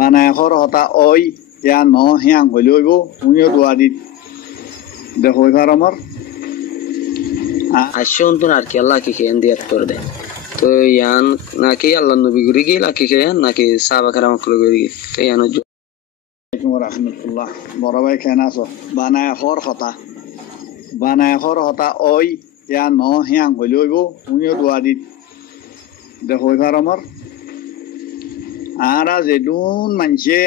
বানায় হর হতা ওই ইয়া ন হিয়াং হইলইব তুমিও দুয়াদি দেখো এবার আমার Asyuntun arki Allah ki kian dia turde. To yan naki Allah nabi guri ki laki kian naki sahaba karam kulu guri ki. To yan ojo. Assalamualaikum warahmatullah. বড় ভাই কেন আছো? বানায় হর হতা ওই ইয়া ন হিয়াং হইলইব তুমিও দুয়াদি দেখো এবার আমার আরা যেদুন মানছে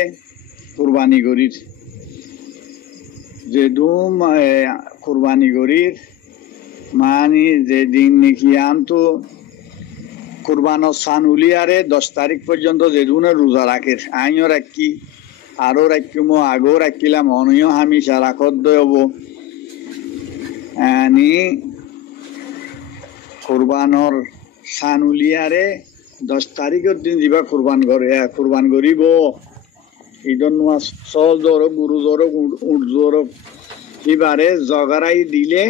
কুরবানি গরির যেদুন কুরবানি গরির মানে যেদিন নাকি আনতো কুরবানো সান উলিয়ারে 10 তারিখ পর্যন্ত যেদুনে রোজা রাখের আইও রাখি আরও রাখিমো আগেও রাখিলাম অনিও হামিশা রাখত দয়ব আনি কুরবানোর সান উলিয়ারে 10 তারিখের দিন যা কুরবান করিব ঈদন মাস চল জোরক গুরু জোরক উঠ জোরক এবারে জগারাই দিলে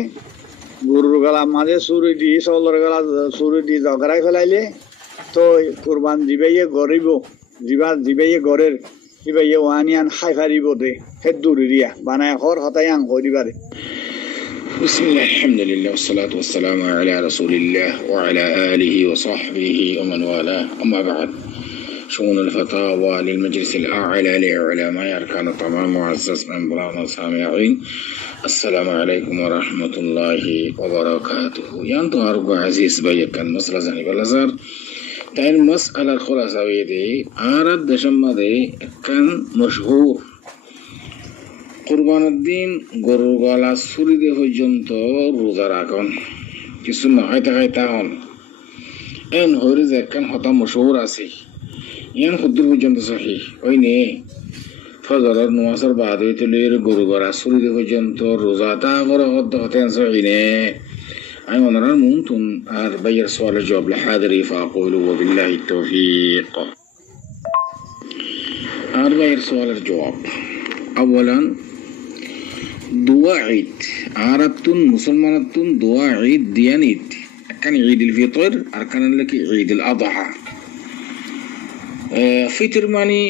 গরুর গলা মাঝে চুরি দি চলর গলা চুরি দি জগারাই ফেলাইলে তো কুরবান দিবাইয়ে গরিব দিবাইয়ে গরের দিবাইয়ে ওয়ানিয়ান খাই ফারিব দে হে দূরিয়া বানায় হর হতাই আং করিবারে بسم الله الحمد لله والصلاة والسلام على رسول الله وعلى آله وصحبه ومن والاه أما بعد شؤون الفتاوى للمجلس الأعلى لعلماء أركان التمام معزز من بلاد السامعين السلام عليكم ورحمة الله وبركاته يانتو أرجو عزيز بيكن مسألة زني بالأزار تاين مسألة الخلاصة ويدي أرد دشمة دي كان مشهور কুরবানুদ্দিন গরুর গলা ছুরি দিয়ে পর্যন্ত রোজা রাখুন কিছু নখাইতে খাইতে হন এন হরি যে একখান হতা মশহুর আছে ইয়ান খুদ্দুর পর্যন্ত সহি ওই নে ফজরের নমাজের বাদ হইতে লইর গরু গলা ছুরি দিয়ে পর্যন্ত রোজা তা করে হতেন সহি নে আমি মনার মুমতুন আর বাইয়ের সোয়ালের জবাব লাহাদরি ফাকুলু ওয়াবিল্লাহি তৌফিক আর বাইয়ের সোয়ালের জবাব আওয়ালান দোয়া ঈদ আরাতুন মুসলমানাতুন দোয়া ঈদ দিয়ান ঈদ কান ঈদুল ফিতর আর কান লাকি ঈদুল আযহা ফিতর মানে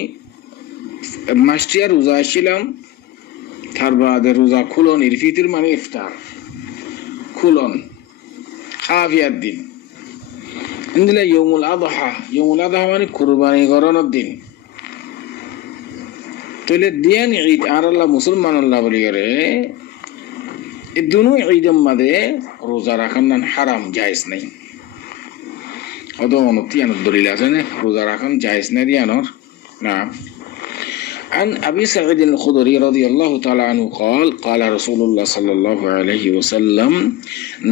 মাসটিয়া রোজা ছিলাম তার বাদে রোজা খুলন ঈদ ফিতর মানে ইফতার খুলন খাবিয়ার দিন ইনদিলা ইয়াউমুল আযহা মানে কুরবানি করানোর দিন তাহলে দিয়ান ঈদ আর আল্লাহ মুসলমান আল্লাহ বলি করে এই দুনো ঈদের মধ্যে রোজা রাখার নাম হারাম জায়েজ নেই অত অনতিয়ানোর দলিল আছে না রোজা রাখান জায়েজ নেই দিয়ানোর না عن أبي سعيد الخدري رضي الله تعالى عنه قال رسول الله صلى الله عليه وسلم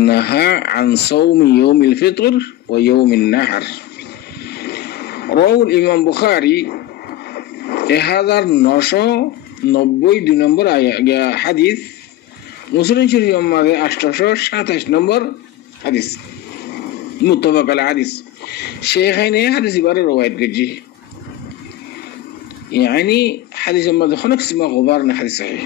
نهى عن صوم يوم الفطر ويوم النحر رواه الإمام بخاري 1992 নম্বর হাদিস মুসলিম শরীফের মধ্যে 827 নম্বর হাদিস মুত্তাফাক আলাইহি হাদিস শেখাইনে হাদিস বারে রওয়ায়াত করেছি يعني حديث ما خنق سما غبارنا حديث صحيح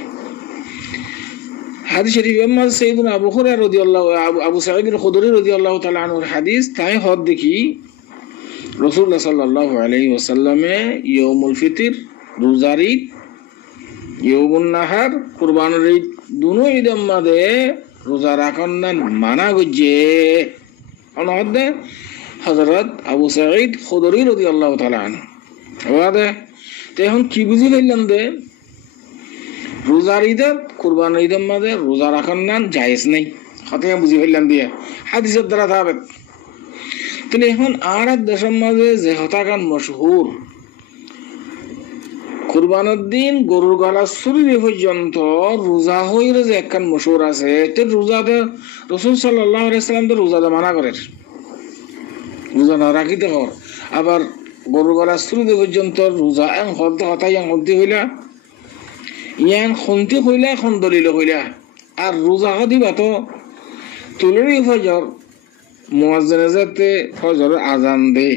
حديث شريف أما سيدنا أبو هريرة رضي الله أبو سعيد الخدري رضي الله تعالى عنه الحديث تاي هاد دكي رسول الله صلى الله عليه وسلم يوم الفطر রোজার ঈদ ইয়ৌমুন নাহার কুরবানের ঈদ দুনো ঈদের মধ্যে রোজা রাখার না মানা গজে অনহদে হযরত আবু সাঈদ খুদরি রাদিয়াল্লাহু তাআলা আনহু ওয়াদে তে এখন কি বুঝি লইলাম দে রোজার ঈদ কুরবানের ঈদের মধ্যে রোজা রাখার না জায়েজ নেই হাতে বুঝি ফেললাম দিয়ে হাদিসের দ্বারা থাকবে তাহলে এখন আর দেশের মাঝে যে হতাকান মশহুর কুরবানুদ্দিন গরুর গলা ছুরি পর্যন্ত রোজা হইলে যে একখান মশহুর আছে তে রোজাতে রাসূল সাল্লাল্লাহু আলাইহি সাল্লাম তো রোজা মানা করেন রোজা না রাখিতে হর আবার গরুর গলা ছুরি পর্যন্ত রোজা এন হতে হতাই এন হতে হইলা ইয়ান খন্তি হইলা এখন দলিল হইলা আর রোজা দিবা তো তুলরি ফজর মুয়াজ্জিন যাতে ফজরের আজান দে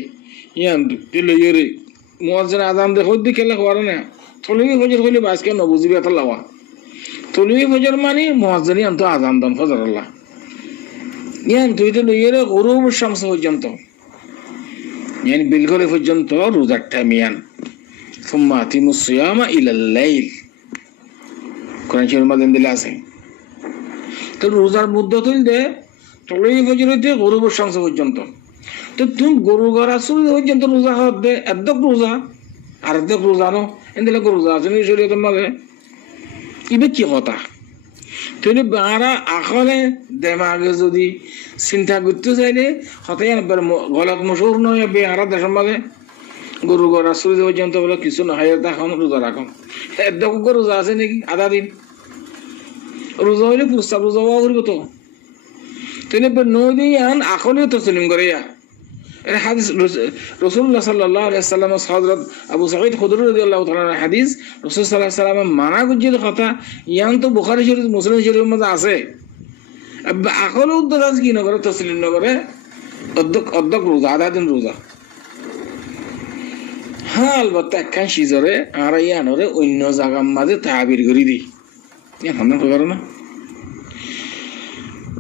ইয়ান দিলইরে মুয়াজ্জিন আজান দে হদ্দি খেলা করে না তুলরি ফজর হইলে আজকে নবুজিবে তা লাওয়া তুলরি ফজর মানে মুয়াজ্জিন আন্ত আজান দান ফজর আল্লাহ ইয়ান তুই দিলইরে গরুব শামস পর্যন্ত ইয়ান বিলগলে পর্যন্ত রোজাটা মিয়ান সুম্মা আতিমুস সিয়ামা ইলাল লাইল, কোরআন শরীফের মধ্যে দিলে আছে। তো রোজার মুদ্দত হইলে তলই ফজর হইতে গরুব শামস পর্যন্ত। তো তুমি গরু গড়া শুরু পর্যন্ত রোজা হতে এদ্দক রোজা আর এদ্দক রোজা নো এদিকে রোজা আছে নি শরীয়তের মাঝে, ইবে কি কথা? তুই বারা আখলে দেমাগে যদি চিন্তা করতে চাইলে হতে গলত মশুর নয় বেহারা দেশের মাঝে গরু গড়া শুরু পর্যন্ত বলে কিছু নহয় এখন রোজা রাখুন, এদ্দক রোজা আছে নাকি আধা দিন রোজা হইলে প্রস্তাব রোজা হওয়া করবো তো তিনি নই দিয়ে আন আকলেও তসলিম করে হাদিস রাসূলুল্লাহ সাল্লাল্লাহু আলাইহি ওয়াসাল্লাম হযরত আবু সাঈদ খুদরি রাদিয়াল্লাহু তাআলা হাদিস রাসূল সাল্লাল্লাহু আলাইহি ওয়াসাল্লাম মানা করছিল কথা ইয়ান তো বুখারী শরীফ মুসলিম শরীফের মধ্যে আছে আকলেও তো কি না করে তসলিম না করে অর্ধক রোজা আধা দিন রোজা। হ্যাঁ আলবত্তা একখান সিজরে আর ইয়ানরে অন্য জায়গার মাঝে তাবির করে দিই ইয়ান করে না।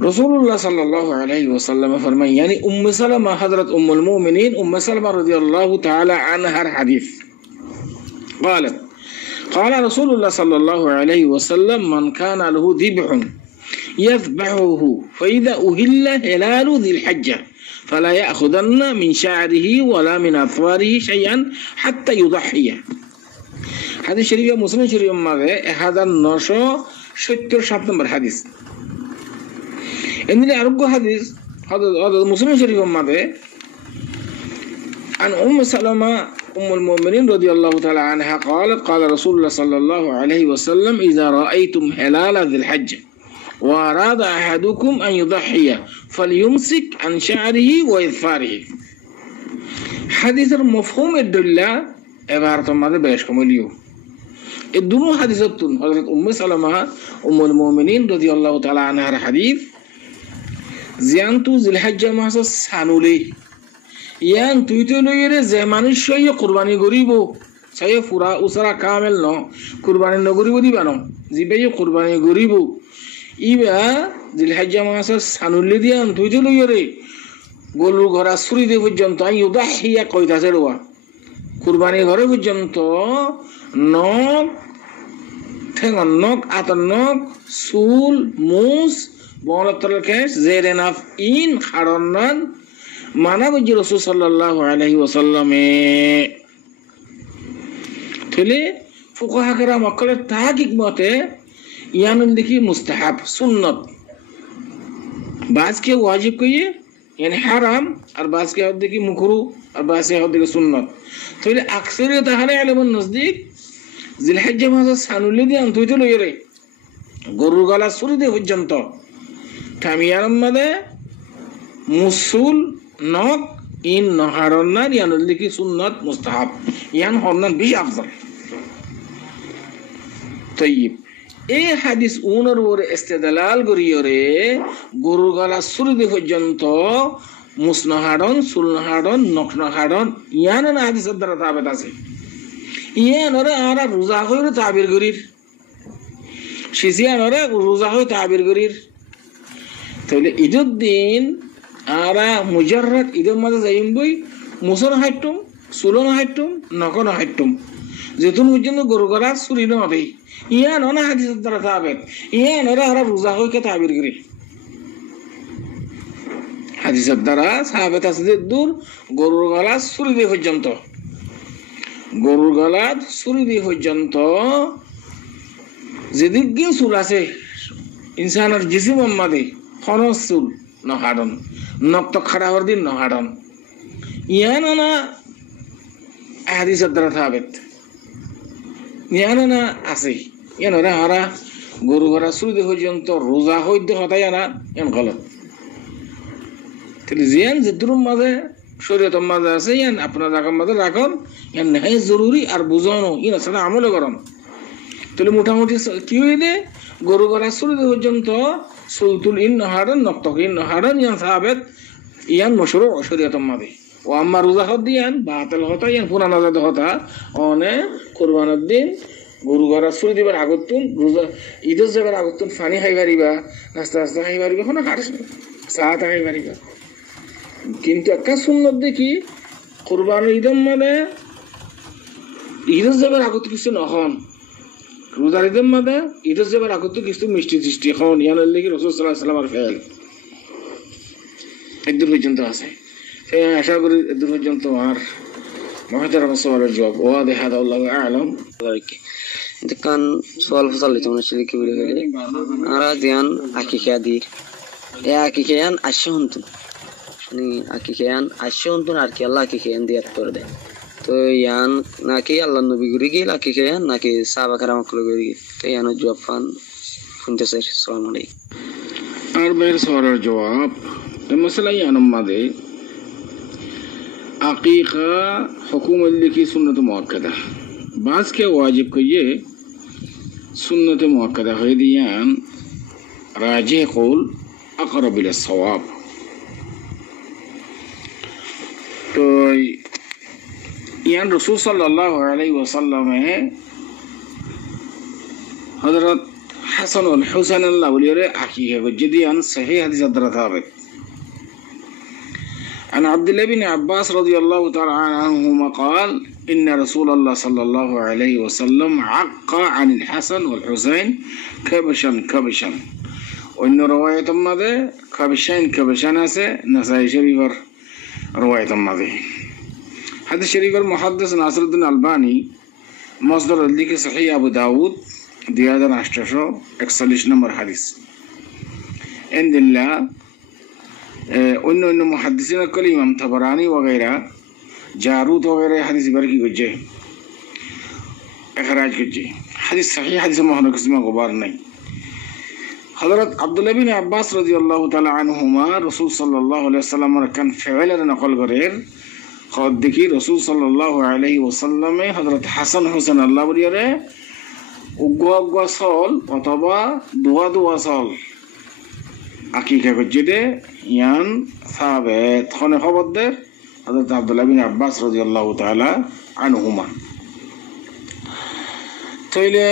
रसूलुल्लाह सल्लल्लाहु अलैहि वसल्लम फरमाए यानी उम्मे सलमा हजरत उम्मुल मोमिनीन उम्मे सलमा रज़ियल्लाहु ताला अन्हा हदीस قالت قال رسول الله صلى الله عليه وسلم من كان له ذبح يذبحه فإذا أهل هلال ذي الحجة فلا يأخذن من شعره ولا من أظفاره شيئا حتى يضحي. حديث شريف مسلم شريف ماذا هذا النشا 77 نمبر حديث. إن أرجو حديث هذا مسلم شريف ماذا عن أم سلمة أم المؤمنين رضي الله تعالى عنها قالت قال رسول الله صلى الله عليه وسلم إذا رأيتم هلال ذي الحج وأراد أحدكم أن يضحي فليمسك عن شعره وإظفاره. حديث المفهوم الدلة عبارة ماذا بيشكم اليوم الدنو حديثتون حضرت أم سلمة أم المؤمنين رضي الله تعالى عنها الحديث জিয়ান্তু জিলহজ্জা মাস সানুলে ইয়ান তুইতে লইরে যে মানুষ সই কুরবানি করিব সাই পুরা উসরা কামেল ন কুরবানি ন করিব দিবা ন জিবে কুরবানি করিব ইবা জিলহজ্জা মাস সানুলে দিয়ান তুইতে লইরে গরু ঘোড়া ছুরি দে পর্যন্ত ইউদাহিয়া কইতাছে রোয়া কুরবানি ঘরে পর্যন্ত নখ ঠেঙ্গন নখ আতর নখ চুল মুস বলতল কেস জেরেনাফ ইন খারনান মানা গজি রাসূল সাল্লাল্লাহু আলাইহি ওয়াসাল্লাম থলে ফুকাহা কেরাম আকলে তাহকিক মতে ইয়ানুল দেখি মুস্তাহাব সুন্নত বাজ কে ওয়াজিব কইয়ে यानी হারাম আর বাজ কে হদ দেখি মুকরু আর বাজ কে হদ দেখি সুন্নত থলে আকসারিয়ত আহলে ইলমের নজদিক জিলহজ্জা মাস সানুলি দি আনতইতে লইরে গরু গলা ছুরি দে পর্যন্ত তামিয়ার মধ্যে মুসুল নখ ইন নহারনার ইয়ানুল দেখি সুন্নত মুস্তাহাব ইয়ান হরনান বেশি আফজল তৈব এই হাদিস উনর ওরে ইস্তেদলাল করিয়রে গরু গলা ছুরি দে পর্যন্ত মুসনহারন সুলনহারন নখনহারন ইয়ান না হাদিসের দ্বারা তাবেত আছে ইয়ানরে আর রোজা হইরে তাবির করির শিজিয়ানরে রোজা হই তাবির করির তাহলে ঈদের দিন আরা মুজাররাত ঈদের মাঝে যাইম বই মুসন হাইটুম সুলন হাইটুম নকন হাইটুম যেতুন পর্যন্ত গরু গলা চুরি নদে ইয়া ননা হাদিসের দ্বারা তাবেত ইয়া নরা আরা রোজা হইকে তাবির করি হাদিসের দ্বারা সাহাবেত আছে যে দূর গরুর গলা চুরি দিয়ে পর্যন্ত গরুর গলা চুরি দিয়ে পর্যন্ত যেদিক গিয়ে চুল আছে ইনসানের জিসিম মাদে খরচ চুল নহাডন নক্ত খাড়া হওয়ার দিন নহাডন ইয়ান না হাদিসের দ্বারা থাবেত ইয়ান না আছে ইয়ান ওরা হারা গরু ঘোড়া চুরি পর্যন্ত রোজা হইতে হতাই আনা ইয়ান গলত তাহলে জিয়ান যেদুর মাঝে শরীয়তের মাঝে আছে ইয়ান আপনার জায়গার মাঝে রাখুন ইয়ান নেহাই জরুরি আর বুঝানো ইয়ান আসলে আমলে করুন তাহলে মোটামুটি কি হইলে গরু ঘোড়া চুরি পর্যন্ত সুলতুল ইন নহারন নক্তক ইন নহারন ইয়ান সাহাবেত ইয়ান মশরু শরীয়তের মাঝে ও আম্মা রোজা হত দিয়ান বাতিল হতা ইয়ান পুরানা জাত হতা অনে কুরবানের দিন গরু ঘোড়া চুরি দিবার আগতুন রোজা ঈদের যাবার আগতুন পানি খাই পারিবা নাস্তা নাস্তা খাই পারিবা কোনো হারিস চাহ খাই পারিবা কিন্তু একটা সুন্নত দেখি কুরবানের ঈদের মানে ঈদের যাবার আগত কিছু নখন রোজার ঈদের মধ্যে ঈদের যাবার আগত কিছু মিষ্টি টিষ্টি খন ইয়ানের লেগে রাসূল সাল্লাল্লাহু আলাইহি ওয়াসাল্লামের ফেল এদূর পর্যন্ত আছে। আশা করি এদূর পর্যন্ত আর মহাতারাম সওয়ালের জবাব ওয়াদিহ হাদা আল্লাহু আ'লাম। দেখান সোয়াল ফসল তোমরা শিলি কি বলে গেলে আরা দিয়ান আকিকা দির এ আকিকায়ান আসে হন্তু মানে আকিকায়ান আসে হন্তু আর কি আল্লাহ আকিকায়ান দিয়াত করে দেয়। তো ইয়ান নাকি আল্লাহ নবী গুরি গিয়ে আকিকায়ান নাকি সাহাবা কেরাম গুলো গুরি গিয়ে তো ইয়ানোর জবাব পান শুনতেছে। আসসালামু আলাইকুম। আর বের সওয়ালের জবাব এই মশলা ইয়ানম মাদে আকিকা হুকুম লিখি সুন্নত মুআক্কাদা বাস के वाजिब को ये सुन्नत मुअक्कदा है दियान राजिह कौल अक़रब इला सवाब। तो यान रसूल सल्लल्लाहु अलैहि वसल्लम है हज़रत हसन और हुसैन अल्लाह वलियरे अकीका को जदियान सही हदीस अदरताबत عن عبد الله بن عباس رضي الله تعالى عنهما قال إن رسول الله صلى الله عليه وسلم عق عن الحسن والحسين كبشا وإن رواية ماذا كبشان هسه نسائي شريفر رواية ماذا هذا شريفر محدث ناصر الدين الألباني مصدر اللي صحيح أبو داود ديادة ناشتشو 41 نمبر حديث عند الله অন্য মুহাদ্দিসিন কল ইমাম তাবরানি वगैरह জারুত वगैरह হাদিস বারকি গজে ইখরাজ গজে হাদিস সহিহ হাদিস মহান কিসমা গবার নাই। হযরত আব্দুল্লাহ বিন আব্বাস রাদিয়াল্লাহু তাআলা আনহুমা রাসূল সাল্লাল্লাহু আলাইহি ওয়াসাল্লামের কান ফেলের নকল করেন খদ দেখি রাসূল সাল্লাল্লাহু আলাইহি ওয়াসাল্লামে হযরত হাসান হোসেন আল্লাহ বলিয়ারে উগ্গা সল অথবা দোয়া সল আকিকা গজে ইয়ান সাবেত খনে খবর দে হযরত আব্দুল্লাহ বিন আব্বাস রাদিয়াল্লাহু তাআলা আনহুমা। তাইলে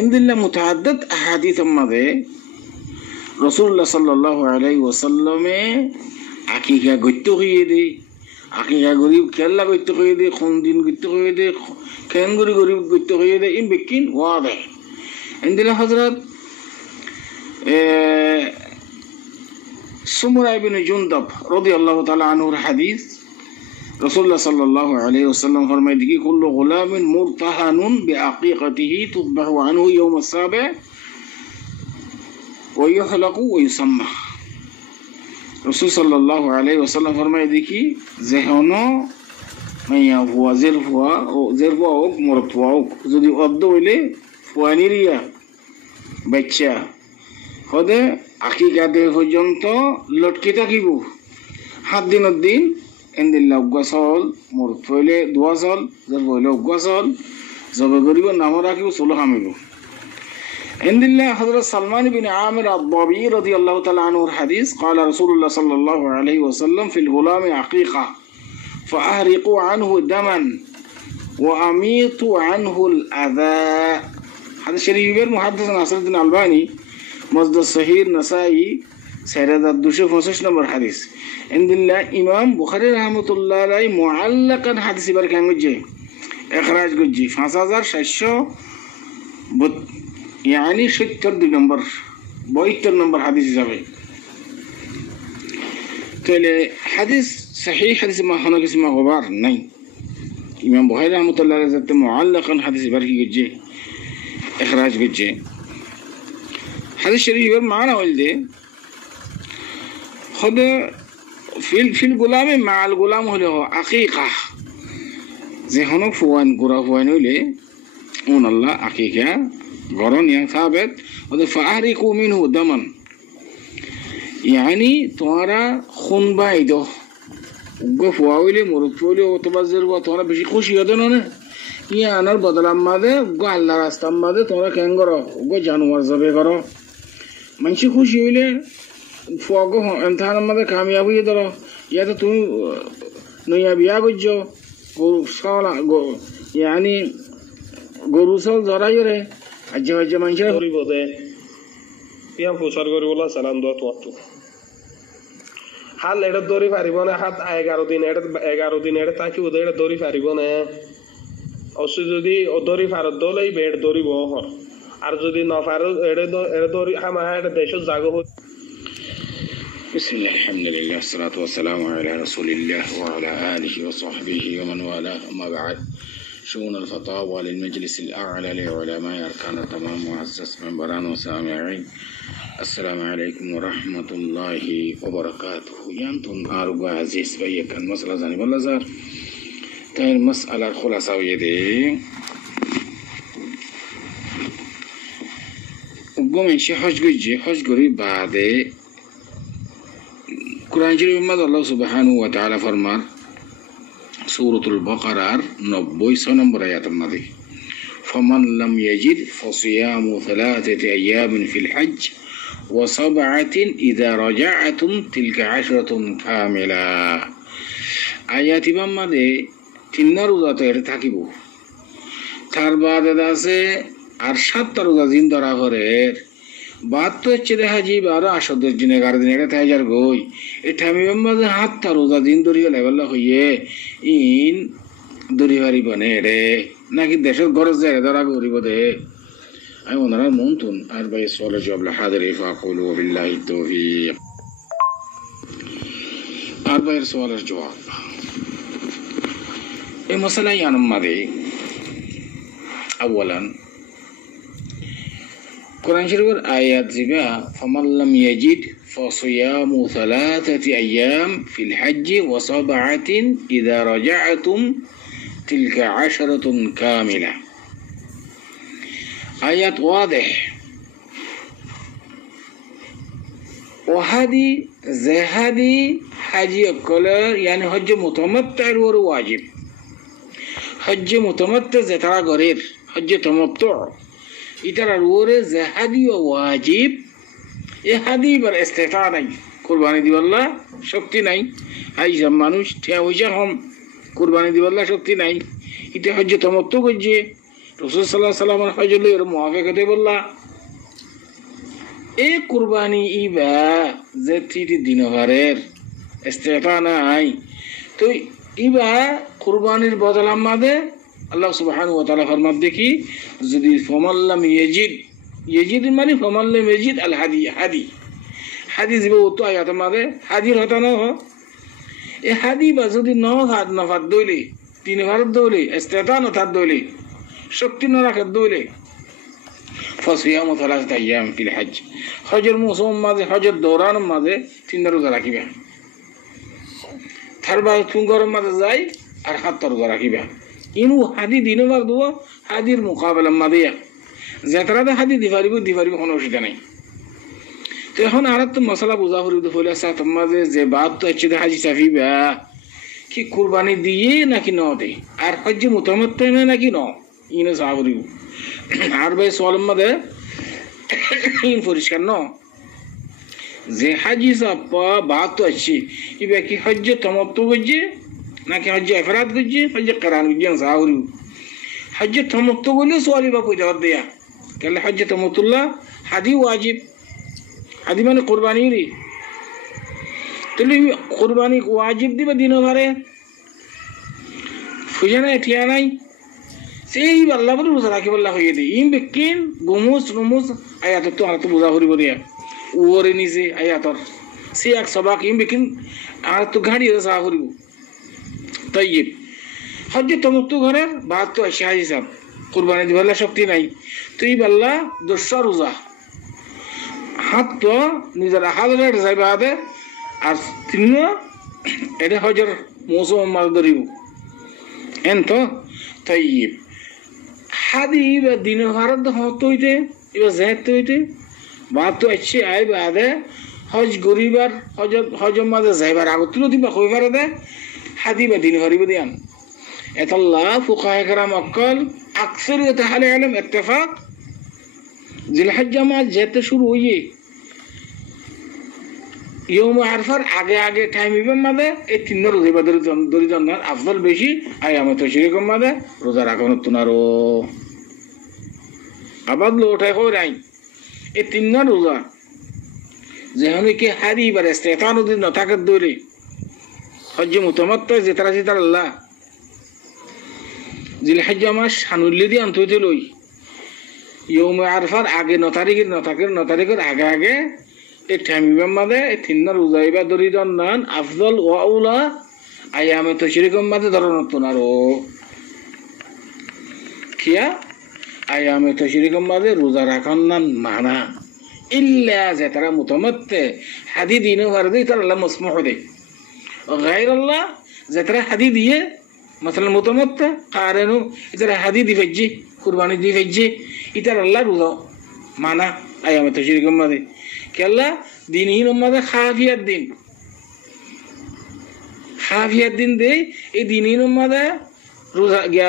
ইনদিল্লা মুতাআদ্দাদ আহাদিস মাদে রাসূলুল্লাহ সাল্লাল্লাহু আলাইহি ওয়াসাল্লামে আকিকা গইতে হইয়ে দে আকিকা গরিব কেল্লা গইতে হইয়ে দে কোন দিন গইতে হইয়ে দে কেন গরিব গইতে হইয়ে দে ইন বিকিন ওয়াদে ইনদিল্লা হযরত سمرة بن جندب رضي الله تعالى عنه الحديث رسول الله صلى الله عليه وسلم فرمائے کہ كل غلام مرتهن بعقيقته تذبح عنه يوم السابع ويحلق ويسمى। رسول صلى الله عليه وسلم فرمائے کہ زهونو মাইয়া ফুয়া জের ফুয়া হোক মরদ ফুয়া হোক যদি অর্ধ হইলে ফুয়ানিরিয়া বাচ্চা হদে আকিকা দে পর্যন্ত লটকে থাকিব 7 দিনের দিন এন্দিল্লা উগ্গা চল মরদ ফুয়াইলে দোয়া চল জের ফুয়াইলে উগ্গা চল জবে করিব নাম রাখিব চলো হামিব। এন্দিল্লা হযরত সালমান বিন আমির আদ-দাবি রাদিয়াল্লাহু তাআলা আনহুর হাদিস قال رسول الله صلى الله عليه وسلم في الغلام عقيقة فأهرقوا عنه دما وأميطوا عنه الأذى। هذا شريف محدث ناصر الدين الألباني مصدر صحيح نسائي 4265 نمبر حديث عند الله إمام بخاري رحمة الله عليه معلقا حديث بركان گجه إخراج گجه 5700 يعني 72 نمبر 72 نمبر حديث হিসাবে। তাহলে হাদিস صحيح حديث ما هنا كسمة غبار ناي إمام بخاري رحمة الله عليه ذات معلقا حديث بركي گجه إخراج گجه حديث شريف معنا ولده خد في الغلام مع الغلام له عقيقة زي هناك فوان قرا فوان له اون الله عقيقة قرن يعني ثابت وده فأحرقوا منه دما يعني تمہارا خون بايدو গো ফুয়াইলে মরদ ফুয়াইলে অতবাজের বা তোমরা বেশি খুশি হতে না কি আনার বদলাম মাদে গো আল্লাহ রাস্তার মাদে তোমরা কেন করো গো জানোয়ার যাবে করো মানুষ খুশি হইলে ফুয়া গো এমথানের মাদে কামিয়াব হয়ে ধরো ইয়াতে তুমি নইয়া বিয়া করছো গরু সলা ইয়ানি গরু সল জরাই রে আজ হয়েছে মানুষের করিব দে ইয়াম প্রচার করিবলা সালাম দোয়া তো হাল এটা দৌড়ি পারিব না হাত 11 দিন এটা তাকি ওদের এটা দৌড়ি পারিব না অসু যদি দরি ফারত দলেই বেড দরিব হর আর যদি ন ফারত এড়ে দরি হামা এটা দেশের জাগো হই بسم الله الحمد لله والصلاة والسلام على رسول الله وعلى آله وصحبه ومن والاه أما بعد شؤون الفتاوى للمجلس الأعلى لعلماء أركان التمام وأسس منبران وسامعين السلام عليكم ورحمة الله وبركاته يانتون أرجو عزيز بيك المسألة زاني والله زار تاي المسألة الخلاصة ويدي وقوم إن شي حج قريب بعد কুরআন শরীফের মধ্যে আল্লাহ সুবহানাহু ওয়া তাআলা ফরমান সূরাতুল বাকারার 96 নম্বর আয়াতের মধ্যে ফামান লাম ইয়াজিদ ফাসিয়ামু থালাথাতি আইয়ামিন ফিল হজ্জ ওয়া সাবআতিন ইযা রাজাআতুম তিলকা আশরাতুন কামিলা আয়াতির মধ্যে তিন রোজাতে থাকিব তার বাদে আছে আর 7টা রোজা দিন ধরা করে বাদ তো হচ্ছে দেখা যাই 12 দিন 11 দিন এটা তাই যার গই এটা আমি বাম্বাজে 7টা রোজা দিন ধরিয়া লেভেল হইয়ে ইন দরিবারি বনে রে নাকি দেশের গরজ যায় ধরা গরিব দে আমি ওনারা মনতুন আর ভাই সওয়ালের জবাব হাজিরি ফাকুলু বিল্লাহি তাওফীক আর ভাইয়ের সওয়ালের জবাব এই মশলা ইয়ানম মাদে আওয়ালান কোরআন শরীফের আয়াত জিবা ফামান লাম ইয়াজিদ ফাসিয়ামু থালাথাতি আইয়াম ফিল হজ্জ ওয়া সাবআতিন ইযা রাজাআতুম তিলকা আশরাতুন কামিলা আয়াত ওয়াদিহ ওয়াহাদি জাহাদি হাজি কলার yani হজ্জ মুতামাত্তার ওর ওয়াজিব হজ্জ মুতামাত্তা যেটা গরের হজ্জ তামাত্তু ইতার ওরে জাহাদি ও ওয়াজিব এ হাদি বার ইস্তিতা নাই কুরবানি দিবাল্লাহ শক্তি নাই আই যে মানুষ ঠিয়া হইয়া হম কুরবানি দিবাল্লাহ শক্তি নাই ইতে হজ্জ তামাত্তু করছে রাসূল সাল্লাল্লাহু আলাইহি ওয়াসাল্লামের হজ্জ এর মুআফাকাতে বললা এ কুরবানি ইবা যে তিটি দিনহারের ইস্তিতা নাই তো ইবা কুরবানির বদলাম মাদে আল্লাহ সুবহানাহু ওয়া তাআলা ফরমান দেখি যদি ফামাল্লাম ইয়াজিদ মানে ফামাল্লাম ইয়াজিদ আল হাদি জিবো তো আয়াত মাদে হাদির হতা ন এ হাদি বা যদি ন হাত নফাত দইলে তিন ভারত দইলে ইস্তিতান তাত দইলে শক্তি ন রাখত দইলে ফাসিয়ামু থালাথাতি আইয়াম ফিল হজ্জ হজের মৌসুম মাঝে হজের দৌরান মাঝে 3 রোজা রাখিবা থারবা তুমি গরম মাঝে যাই আর 7 রোজা রাখিবা ইনু হাদি দিনবার দো হাদির মোকাবেলা মাদিয়া যেতরাতে হাদি দিবারিব কোনো অসুবিধা নাই তো এখন আর তো মশলা বুঝা হরিব হইলে আছে তোমার যে বাদ তো হচ্ছে হাজি সাফিবা কি কুরবানি দিয়ে নাকি ন দে আর হজ্জ মুতামাত্তা নাকি ন ইনে সাবরিব আর ভাই সোয়ালের মধ্যে ইন পরিষ্কার ন যে হাজি সাপা বাদ তো আছে ইবা কি হজ্জ তামাত্তু করছে নাকি হজ্জ ইফরাদ করছে হজ্জ কিরান করছে সাবরিব হজ্জ তামাত্তু বলে সোয়ালি বা কই জবাব দেয়া কেলে হজ্জ তামাত্তুল্লাহ হাদি ওয়াজিব হাদি মানে কুরবানি রে তাহলে কুরবানি ওয়াজিব দিবা দিন ভরে ফুজানা ঠিয়া নাই সেই আল্লাহ বলে রোজা রাখি বল্লা হইয়ে দিই ইম বেকিন গুমুস রুমুস আয়াত তো আর তো বোঝা করিব দিয়া ওরে নিজে আয়াতর সে এক সবাক ইম বেকিন আর তো গাড়ি রোজা করিব তাইব হজ্জ তামাত্তু ঘরের বাদ তো আসে হাজি সাহেব কুরবানি দিবাল্লা শক্তি নাই তুই বল্লা 200 রোজা হাত তো নিজের হাজার যাইবা হাতে আর 3 এটা হজর মৌসুম মাস ধরিব এন তো তাইব হাদি বা দিন ভারত হত হইতে এবার যেত হইতে বাদ তো আসছে আই বাদে হজ গরিবার হজ মাঝে যাইবার আগত তুলো দিবা হইবারে দে হাদি বা দিন ভরিব দিয়ান এতাল্লাহ ফুকাহে কেরাম অক্কল আকসরিয়ত আহলে ইলম ইত্তেফাক জিলহজ্জা মাস যেতে শুরু হইয়ে ইয়ৌম আরফার আগে টাইম ইবেন মাদে এই 3 রোজা বা দরিজন আফজল বেশি আয়ামে তাশরিকের মাদে রোজা রাখনো তুনারো আবাদ লোটাই কই রাই এই 3 রোজা যেহনে কি হাদি বার ইস্তিতানু দিন থাকে দইলে হজ্জ মুতামাত্তা যেতারা আল্লাহ জিলহজ মাস সানুল্লি দিয়ে আনতে লই ইয়ৌমে আরফার আগে 9 তারিখের আগে এই টাইমিবাম মাদে তিননা রোজাইবা দরিদন নান আফজল ওয়াউলা আয়ামে তশরিকম মাদে ধরনতুন আরো কিয়া আয়ামে তশরিকম মাদে রোজা রাখান নান মানা ইল্লা যে তারা মুতামাত্তে হাদি দিনে ওয়ারদি তার আল্লাহ মাসমুহ দে গায়র আল্লাহ যে তারা হাদি দিয়ে مثلا متمتع قارنو إذا هذه دي فجي قرباني دي فجي إذا الله رضا معنا أيام التشريق ماذا كلا دينين ماذا خافية الدين دي إيه دينين ماذا روزا جا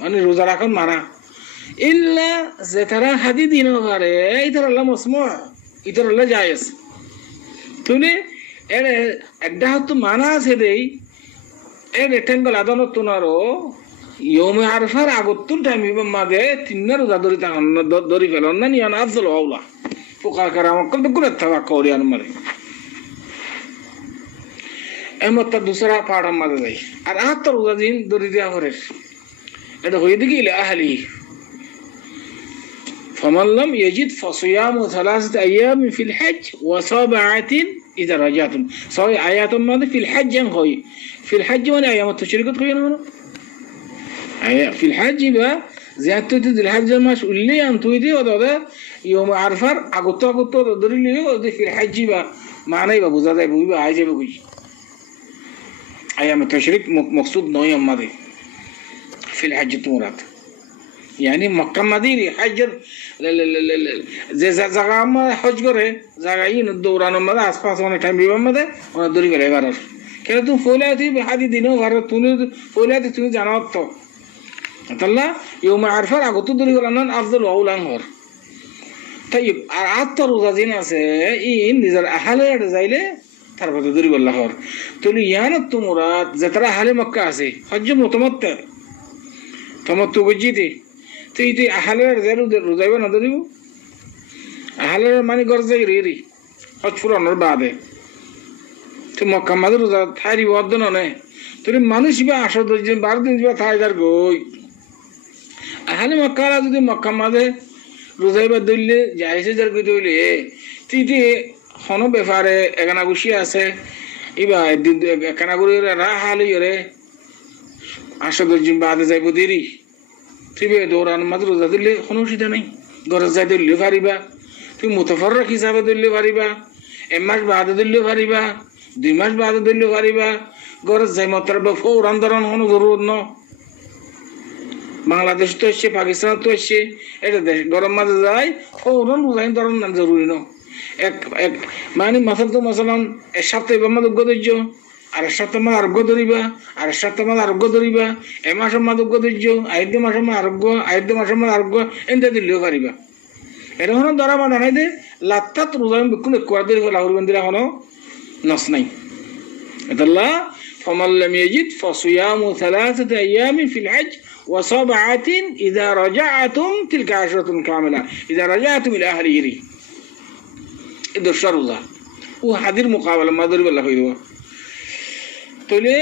يعني روزا راكن معنا إلا زترا هذه دينه غاره إذا الله مسموع إذا الله جائز تولي إيه أدها تو معنا سيدي এই রেক্টেঙ্গল আদালত তোনারও ইয়মে আরফার আগতুন টাইম ইবাম মাদে তিন্না রোজা দরি ফেলন না নিয়ান আফজল আউলা ফুকার কারামকল দুগুরে তাওয়াক্কা করিয়ান মারে এমত দুসরা পাড়া মাদে যাই আর আত রোজা দিন দরি দেয়া করে এটা হই দিকে ইলা আহলি فمن لم يجد فصيام 3 أيام في الحج و7 إذا رجعتم سواء آيات ماذا في الحج هوي في الحج ولا أيام التشريق تغيرون هنا في الحج بقى زيادة الحج ماش اللي أنتوا يدي وده يوم عرفة أقطع دري اللي وده في الحج بقى معناه يبقى بزاده يبقى عايز يبقى أيام التشريق مقصود نوع ماذا في الحج تمرات يعني مكة مدينة حجر زي زعام حج करे زعاين الدوران ماذا أسفاس وانا टाइम بيوم ماذا وانا دوري करे بارر كلا तुम فولاتي بحدي دينه بارر तूने فولاتي तूने जाना तो तल्ला يوم عرفة أقول تو دوري كلامن أفضل وأولان هور طيب أعطى روزين أسه إن نزار أهله رزايله ترى دوري والله هور تقولي يانا تمرات زترا أهله مكة أسه حج متمتع تمتع بجيتي তো এই আহালের রোজাইবা না ধরিব আহালের মানে গরজে রেরি হজ পুরানোর বাদে তো মক্কা মাঝে রোজা থাইরি বদ্ধ নয় তোর মানুষ বা 10 দিন 12 দিন বা থাই যার গই আহালে মক্কারা যদি মক্কা মাঝে রোজাইবা দইলে যাইছে যার গই দইলে তুই হনো ব্যাপারে একানা গুছি আছে ইবা একানা গুরি রাহালে রে 10 দিন বাদে যাইব দেরি তুই দৌড়ান মাত্র রোজা দিলে কোনো অসুবিধা নেই গরজ যাই দিলে পারিবা তুই মুতাফাররাক হিসাবে দিলে পারিবা 1 মাস বাদে দিলে পারিবা 2 মাস বাদে দিলে পারিবা গরজ যাই মাত্র ফৌরান ধরন কোনো জরুরত ন বাংলাদেশ তো এসছে পাকিস্তান তো এসছে এটা দেশ গরম মাঝে যায় ফৌরান রোজাইন ধরন না জরুরি ন এক মানে মাসাল তো মাসালান 1 সপ্তাহ বামা যোগ্য ধৈর্য আর সপ্তাহ মাস আরোগ্য ধরিবা আর সপ্তাহ মাস আরোগ্য ধরিবা 1 মাসের মাস যোগ্য ধৈর্য 1 মাসের মাস আরোগ্য 1 মাসের মাস আরোগ্য এনতে দিলেও পারিবা এটা হলো ধরা মানে নাই দে লাত্তাত রোজাইন বিকুল কোয়া ধরি লাহুর বন্দিরা হলো নস নাই এতাল্লা فمن لم يجد فصيام 3 أيام في الحج و7 إذا رجعتم تلك 10 كاملة إذا رجعتم إلى أهله إذا الشرطة وحدير مقابلة ما ضرب الله خيره তলে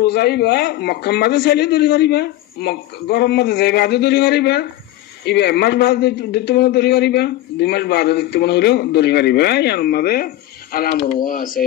রোজাইবা মক্কা মাঝে চাইলে দৌড়ি পারিবা গরম মাঝে যাই বাদে দৌড়ি পারিবা এবার 1 মাস বাদে দেখতে মনে দৌড়ি পারিবা 2 মাস বাদে দেখতে মনে হলেও দৌড়ি পারিবা ইয়ার মাঝে আলামর আছে